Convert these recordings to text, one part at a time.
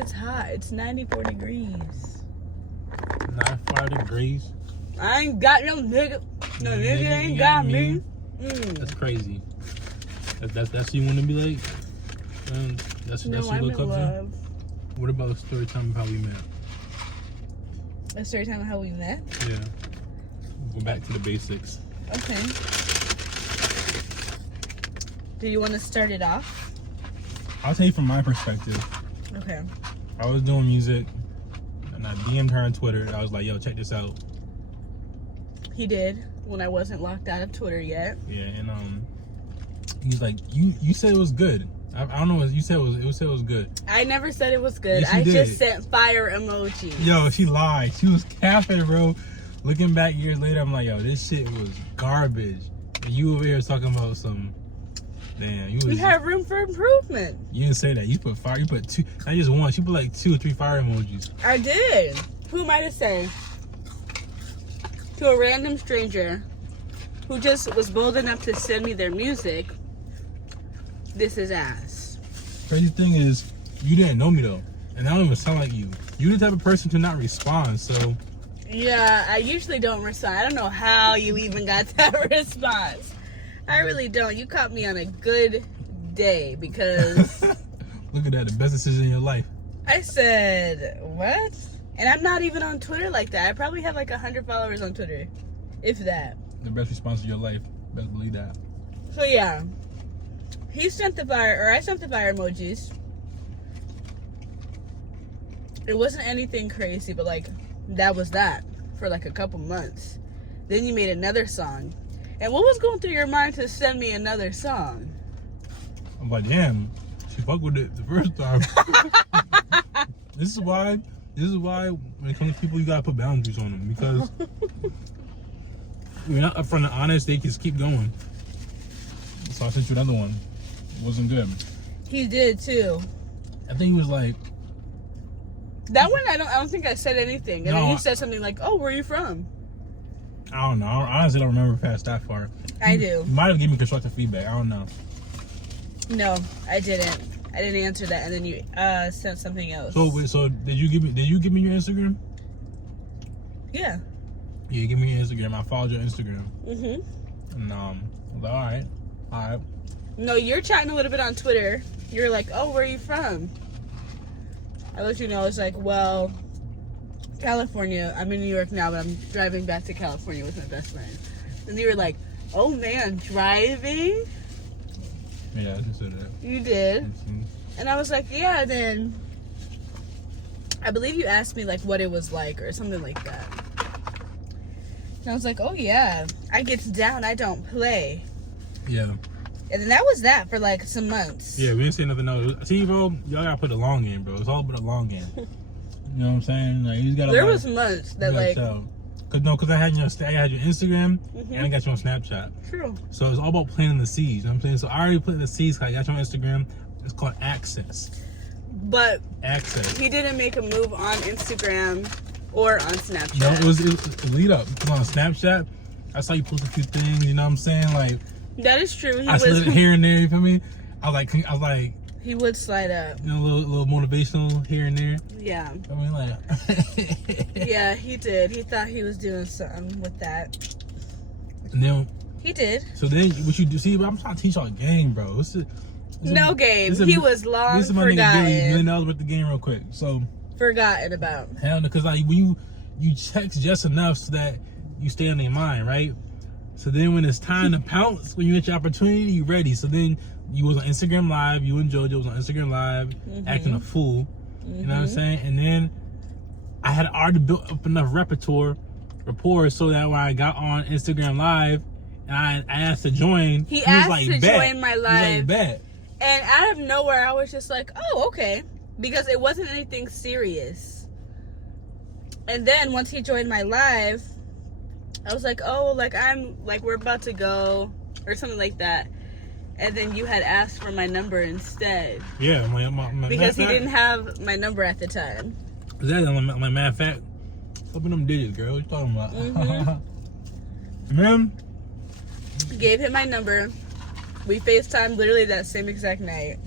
it's hot. It's 94 degrees. 95 degrees. I ain't got no nigga. No nigga ain't got me. That's crazy. That's you want to be like? That's No, you I'm look in up love. to? What about the story time of how we met? A story time of how we met? Yeah. Go back to the basics. Okay. Do you want to start it off? I'll tell you from my perspective. Okay. I was doing music, and I DM'd her on Twitter. I was like, yo, check this out. He did when I wasn't locked out of Twitter yet. Yeah, and he's like, you said it was good. I don't know what you said. It was good. I never said it was good. Yes, you I did. just sent fire emojis. Yo, she lied. She was capping, bro. Looking back years later, I'm like, yo, this shit was garbage. And you over here talking about some. Damn, you was. We have room for improvement. You didn't say that. You put fire. You put two. Not just one. She put like 2 or 3 fire emojis. I did. Who am I to say? To a random stranger who just was bold enough to send me their music, this is ass. Crazy thing is, you didn't know me though, and I don't even sound like you. You're the type of person to not respond. So. Yeah, I usually don't respond. I don't know how you even got that response. I really don't. You caught me on a good day because Look at that, the best decision in your life. I said, what? And I'm not even on Twitter like that. I probably have like 100 followers on Twitter, if that. The best response of your life. Best believe that. So yeah, I sent the fire emojis. It wasn't anything crazy, but like that was that for like a couple months. Then you made another song. And what was going through your mind to send me another song? I'm like, damn, she fucked with it the first time. This is why when it comes to people, you gotta put boundaries on them, because you're not upfront and honest, they just keep going. So I sent you another one. It wasn't good. He did too. I think he was like, That one I don't think I said anything. And No, then you said something like, "Oh, where are you from?" I don't know. I honestly don't remember past that far. I do. You might have given me constructive feedback. I don't know. No, I didn't. I didn't answer that, and then you sent something else. So wait, so did you give me your Instagram? Yeah. Yeah, give me your Instagram. I followed your Instagram. Mhm. And I was like, all right. No, you're chatting a little bit on Twitter. You're like, "Oh, where are you from?" I let you know. It's like, well, California. I'm in New York now, but I'm driving back to California with my best friend. And you were like, "Oh man, driving?" Yeah, I just said that. You did. And I was like, "Yeah." Then I believe you asked me like what it was like or something like that. And I was like, "Oh yeah, I gets down. I don't play." Yeah. And then that was that for like some months. Yeah, we didn't say nothing else. See, bro, y'all gotta put the long game, bro. It's all about the long game. You know what I'm saying? Like, you just gotta. There was months that like. Cause I had your Instagram and I got you on Snapchat. True. So it's all about planting the seeds. You know what I'm saying? So I already planted the seeds. Cause I got you on Instagram. It's called access. But Access. he didn't make a move on Instagram or on Snapchat. No, it was a lead up. Because on Snapchat, I saw you post a few things. You know what I'm saying? Like. That is true. I slid it here and there. You feel me? I was like. He would slide up. You know, a little motivational here and there. Yeah. I mean, like. Yeah, he did. He thought he was doing something with that. And then. He did. So then, what you do? See, I'm trying to teach y'all a game, bro. No game. He was long this is my nigga Billy, $1 forgotten. million worth the game real quick. So. Forgotten about. Hell no, because like when you text just enough so that you stay on their mind, right? So then when it's time to pounce, when you get your opportunity, you ready. So then you was on Instagram Live, you and JoJo was on Instagram Live, acting a fool. You know what I'm saying? And then I had already built up enough rapport so that when I got on Instagram Live and I asked to join, He was asked like, to bet. join my He was live. like, bet. And out of nowhere, I was just like, "Oh, okay," because it wasn't anything serious. And then once he joined my live, I was like, "Oh, like we're about to go," or something like that. And then you had asked for my number instead. Yeah, my because he didn't have my number at the time. Exactly, my matter of fact, open them digits, girl. What you talking about? Man, Gave him my number. We FaceTimed literally that same exact night.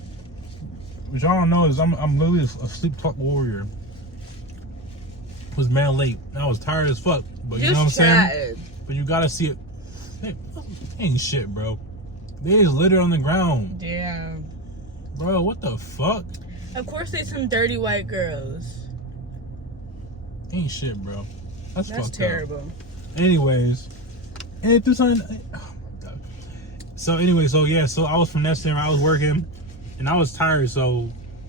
What y'all don't know is I'm literally a sleep talk warrior. It was mad late. I was tired as fuck. But you know what I'm saying? But you gotta see it. They ain't shit, bro. They is litter on the ground. Damn. Bro, what the fuck? Of course they some dirty white girls. Ain't shit, bro. That's fucked terrible. Up. Anyways. And through something. Oh my god. So anyway, so I was finessing, I was working, and I was tired,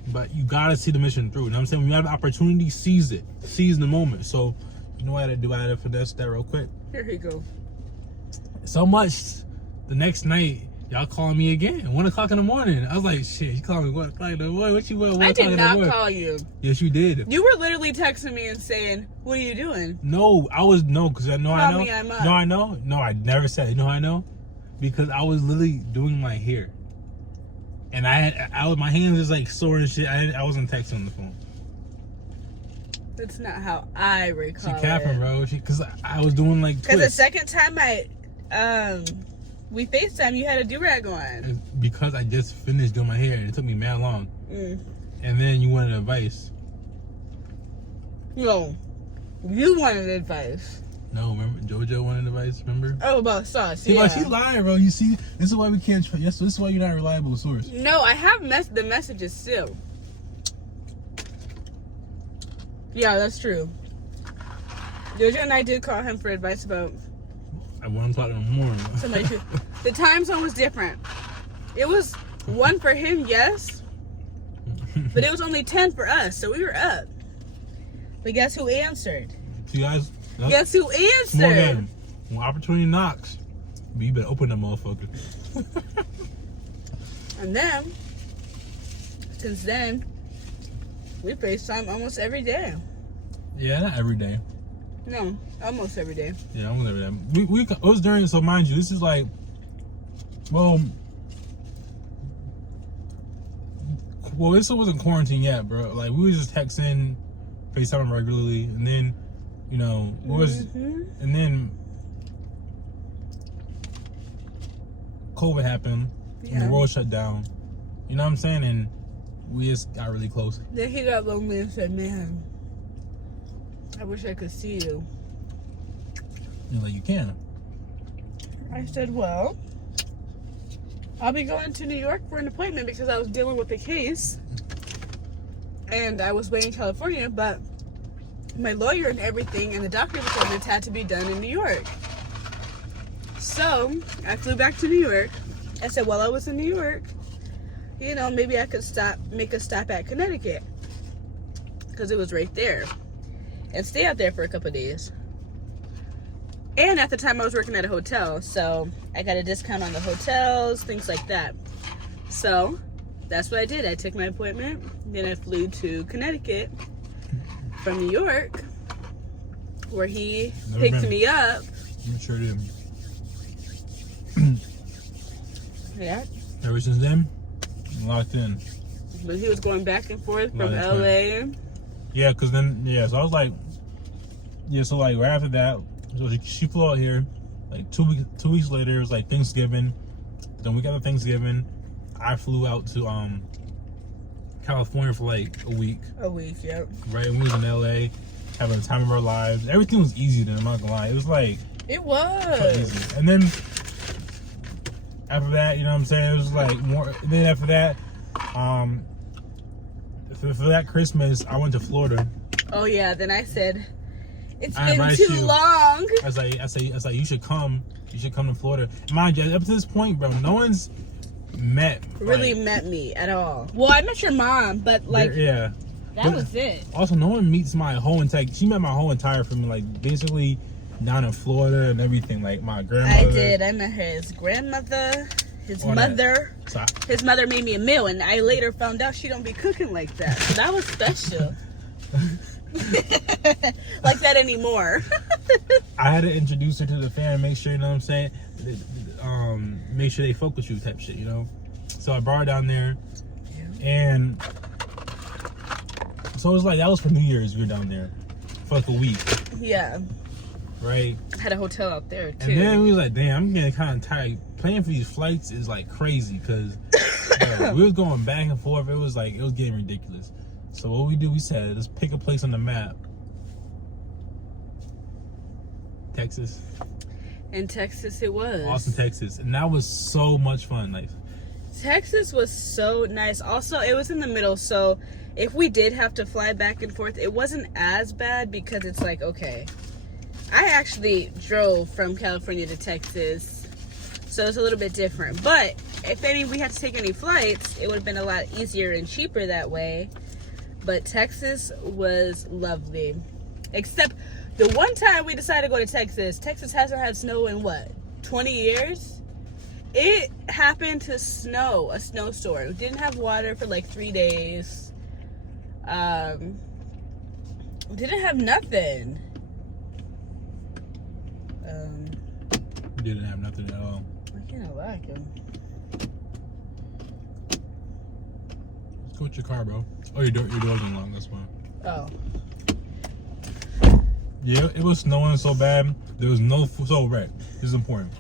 but you gotta see the mission through. You know what I'm saying? When you have an opportunity, seize it. Seize the moment. So you know what I had to do? I had to finesse that real quick. Here you go. So much the next night, y'all calling me again. 1 o'clock in the morning. I was like, shit, you calling me 1 o'clock in the morning? What you want? I did not call you. Yes, you did. You were literally texting me and saying, "What are you doing?" No, because I know I know. Me, I'm up. No, I know. No, I never said. You know I know, because I was literally doing my hair, and my hands was like sore and shit. I wasn't texting on the phone. That's not how I recall. She capping, bro. Because I was doing like twists. Because the second time we FaceTime, you had a do-rag on. Because I just finished doing my hair and it took me mad long. And then you wanted advice. No, you wanted advice. No, remember JoJo wanted advice. Remember? Oh, about sauce. See, yeah. she lying, bro. You see, this is why we can't. Yes, this is why you're not a reliable source. No, I have the messages still. Yeah, that's true. JoJo and I did call him for advice about. I want to talk to him more. Somebody should. The time zone was different. It was 1 for him, yes, but it was only 10 for us, so we were up. But guess who answered? See, guys. Guess who answered? More than when opportunity knocks, but you better open that motherfucker. And then, since then, we FaceTime almost every day. Yeah, not every day. No, almost every day. Yeah, almost every day. It was during, so mind you, this is like, well, this wasn't quarantine yet, bro. Like, we was just texting, FaceTime regularly, and then, you know, and then COVID happened, and the world shut down. You know what I'm saying? And we just got really close. Then he got lonely and said, "Man, I wish I could see you." You're like, you can. I said, "Well, I'll be going to New York for an appointment because I was dealing with a case and I was waiting in California, but my lawyer and everything and the doctor's appointments had to be done in New York." So I flew back to New York. I said, while I was in New York, you know, maybe I could make a stop at Connecticut because it was right there, and stay out there for a couple of days. And at the time I was working at a hotel, so I got a discount on the hotels, things like that. So that's what I did. I took my appointment, then I flew to Connecticut from New York, where he picked me up. I'm sure did. Yeah. Ever since then, I'm locked in. But he was going back and forth from LA. Yeah, because then, so I was like, so like right after that, so she flew out here, like 2 weeks later, it was like Thanksgiving. Then we got to Thanksgiving, I flew out to California for like a week. A week, yep. Right, and we was in LA, having the time of our lives. Everything was easy then, I'm not gonna lie. It was like... It was. So easy. And then, after that, you know what I'm saying, it was like more... And then after that, for that Christmas, I went to Florida. Oh yeah, then I said... It's been too long. I was like, you should come. You should come to Florida. Mind you, up to this point, bro, no one's met me at all. Well, I met your mom, but like, that was it. Also, no one meets my whole entire. She met my whole entire family, like basically down in Florida and everything. Like my grandmother. I did. I met his grandmother, his mother. His mother made me a meal, and I later found out she don't be cooking like that. So that was special. Like that anymore. I had to introduce her to the family, make sure, you know what I'm saying, make sure they fuck with you type shit, you know. So I brought her down there, and so it was like, that was for New Year's. We were down there for like a week. Yeah. Right. Had a hotel out there too. And then we was like, damn, I'm getting kind of tired. Paying for these flights is like crazy, because We was going back and forth. It was getting ridiculous. So what we said, let's pick a place on the map. Texas. In Texas it was. Austin, Texas. And that was so much fun. Like, Texas was so nice. Also, it was in the middle, so if we did have to fly back and forth, it wasn't as bad because it's like, okay, I actually drove from California to Texas, so it's a little bit different. But if we had to take any flights, it would have been a lot easier and cheaper that way. But Texas was lovely. Except the one time we decided to go to Texas, Texas hasn't had snow in what, 20 years? It happened to snow, a snowstorm. We didn't have water for like 3 days. Didn't have nothing. Didn't have nothing at all. I can't like him. Let's go with your car, bro. Oh, your door's unlocked. That's fine. Oh. Yeah, it was snowing so bad. There was no right. This is important.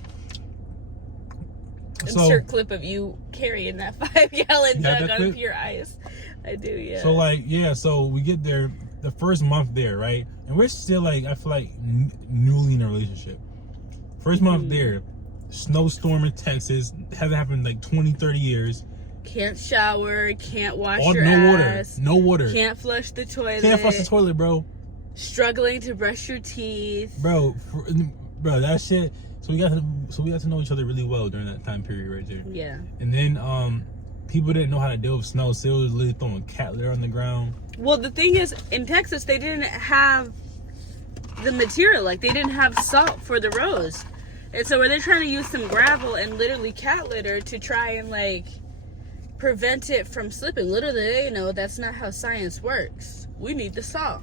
Insert clip of you carrying that 5-gallon jug on clip? pure ice. I do, yeah. So so we get there the first month there, right? And we're still like, I feel like newly in a relationship. First month there, snowstorm in Texas, hasn't happened in like 20, 30 years. Can't shower, can't wash your ass. No water. Can't flush the toilet. Can't flush the toilet, bro. Struggling to brush your teeth. Bro, that shit. So we got to know each other really well during that time period right there. Yeah. And then people didn't know how to deal with snow, so it was literally throwing cat litter on the ground. Well, the thing is, in Texas, they didn't have the material. Like, they didn't have salt for the roads. And so they're trying to use some gravel and literally cat litter to try and, like, prevent it from slipping. Literally, they know that's not how science works. We need the salt.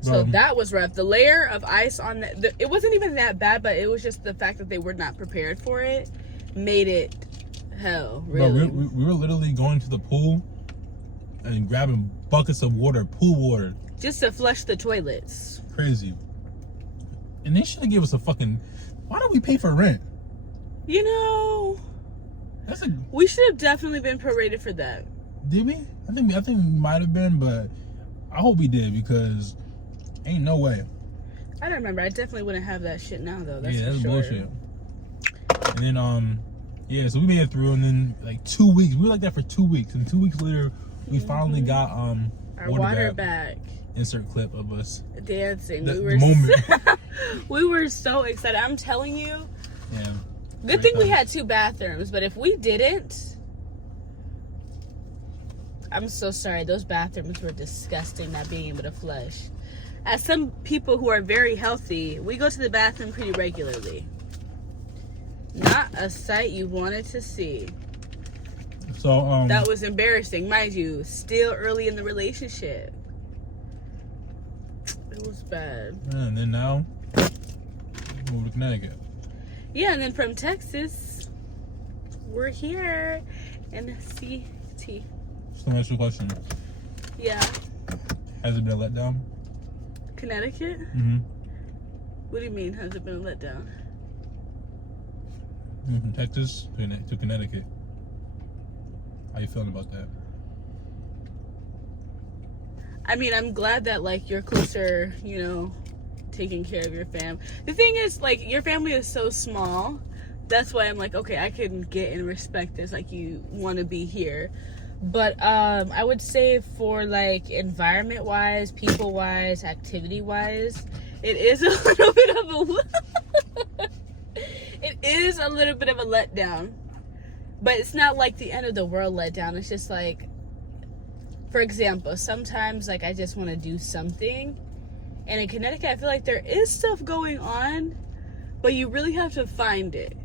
So that was rough. The layer of ice on it wasn't even that bad, but it was just the fact that they were not prepared for it made it hell, really. Bro, we were literally going to the pool and grabbing buckets of water, pool water. Just to flush the toilets. Crazy. And they should have given us a fucking... Why don't we pay for rent? You know... We should have definitely been prorated for that. Did we? I think we might have been, but I hope we did because... Ain't no way. I don't remember. I definitely wouldn't have that shit now, though. That's that's for sure. bullshit. And then, so we made it through, and then like 2 weeks, we were like that for 2 weeks, and 2 weeks later, we finally got our water back. Insert clip of us dancing. The moment. We were so excited. I'm telling you. Yeah. Good thing we had 2 bathrooms, but if we didn't, I'm so sorry. Those bathrooms were disgusting, not being able to flush. As some people who are very healthy, we go to the bathroom pretty regularly. Not a sight you wanted to see. So that was embarrassing, mind you. Still early in the relationship. It was bad. And then now, move to Connecticut. Yeah, and then from Texas, we're here in CT. So let me ask you a question. Yeah. Has it been a letdown? Connecticut? Mm-hmm. What do you mean, has it been a letdown? From Texas to Connecticut. How you feeling about that? I mean, I'm glad that, like, you're closer, you know, taking care of your fam. The thing is, like, your family is so small. That's why I'm like, okay, I can get and respect this. Like, you want to be here. But I would say for, like, environment-wise, people-wise, activity-wise, it is a little bit of it is a little bit of a letdown. But it's not like the end of the world letdown. It's just like, for example, sometimes, like, I just want to do something. And in Connecticut, I feel like there is stuff going on, but you really have to find it.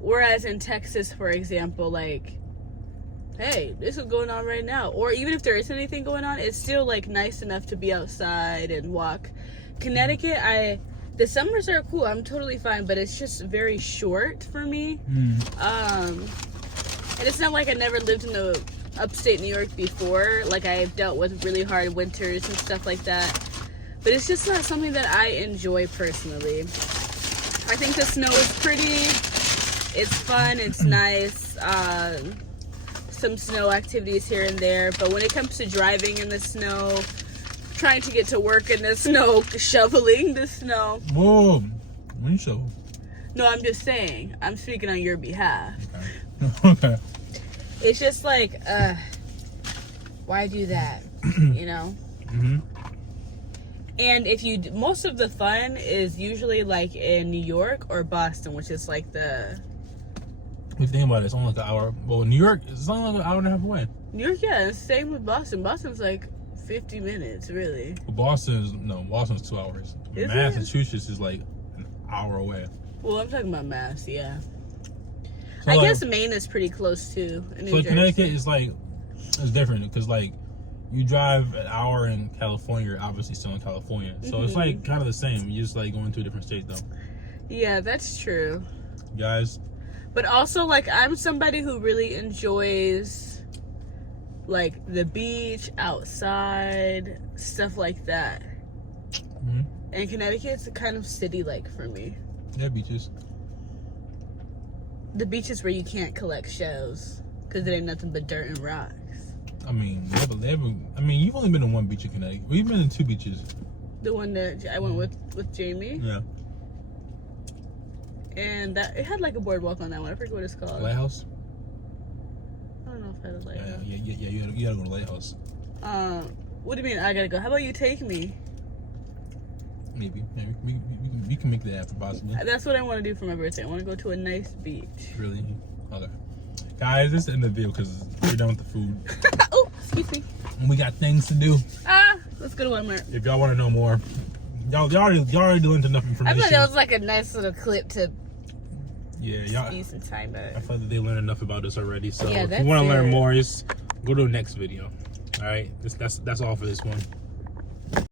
Whereas in Texas, for example, like, hey, this is going on right now. Or even if there isn't anything going on, it's still, like, nice enough to be outside and walk. Connecticut, the summers are cool. I'm totally fine, but it's just very short for me. And it's not like I never lived in the upstate New York before. Like, I've dealt with really hard winters and stuff like that. But it's just not something that I enjoy personally. I think the snow is pretty. It's fun. It's nice. some snow activities here and there, but when it comes to driving in the snow, trying to get to work in the snow, shoveling the snow. Whoa, when shovel? No, I'm just saying. I'm speaking on your behalf. Okay. It's just like, why do that? You know? Mm-hmm. And if you, most of the fun is usually like in New York or Boston, which is like the... If you think about it, it's only like an hour. Well, New York, it's only like an hour and a half away. New York, yeah, same with Boston. Boston's like 50 minutes, really. But Boston's 2 hours. Is it? Massachusetts is like an hour away. Well, I'm talking about Mass, yeah. So I like, guess Maine is pretty close too. In so New Connecticut Jersey. is like, it's different because like you drive an hour in California, you're obviously still in California. So it's like kind of the same. You're just like going to a different state though. Yeah, that's true. Guys. But also, like, I'm somebody who really enjoys, like, the beach, outside, stuff like that. Mm-hmm. And Connecticut's kind of city-like for me. Yeah, beaches. The beaches where you can't collect shells because there ain't nothing but dirt and rocks. I mean, I mean, you've only been to one beach in Connecticut. We've been in 2 beaches. The one that I went with Jamie. Yeah. And that it had like a boardwalk on that one. I forget what it's called. Lighthouse? I don't know if it had a lighthouse. Yeah, you gotta go to Lighthouse. What do you mean I gotta go? How about you take me? Maybe. We can make that after possibly. That's what I want to do for my birthday. I want to go to a nice beach. Really? Okay. Guys, this is the end of the video because we're done with the food. Oh, excuse me. We got things to do. Let's go to Walmart. If y'all want to know more, y'all already learned enough I information. thought that was like a nice little clip to Yeah, y'all. spend some time at. I felt that they learned enough about us already. So Yeah, if that's you want to learn it. more, just go to the next video. All right, that's all for this one.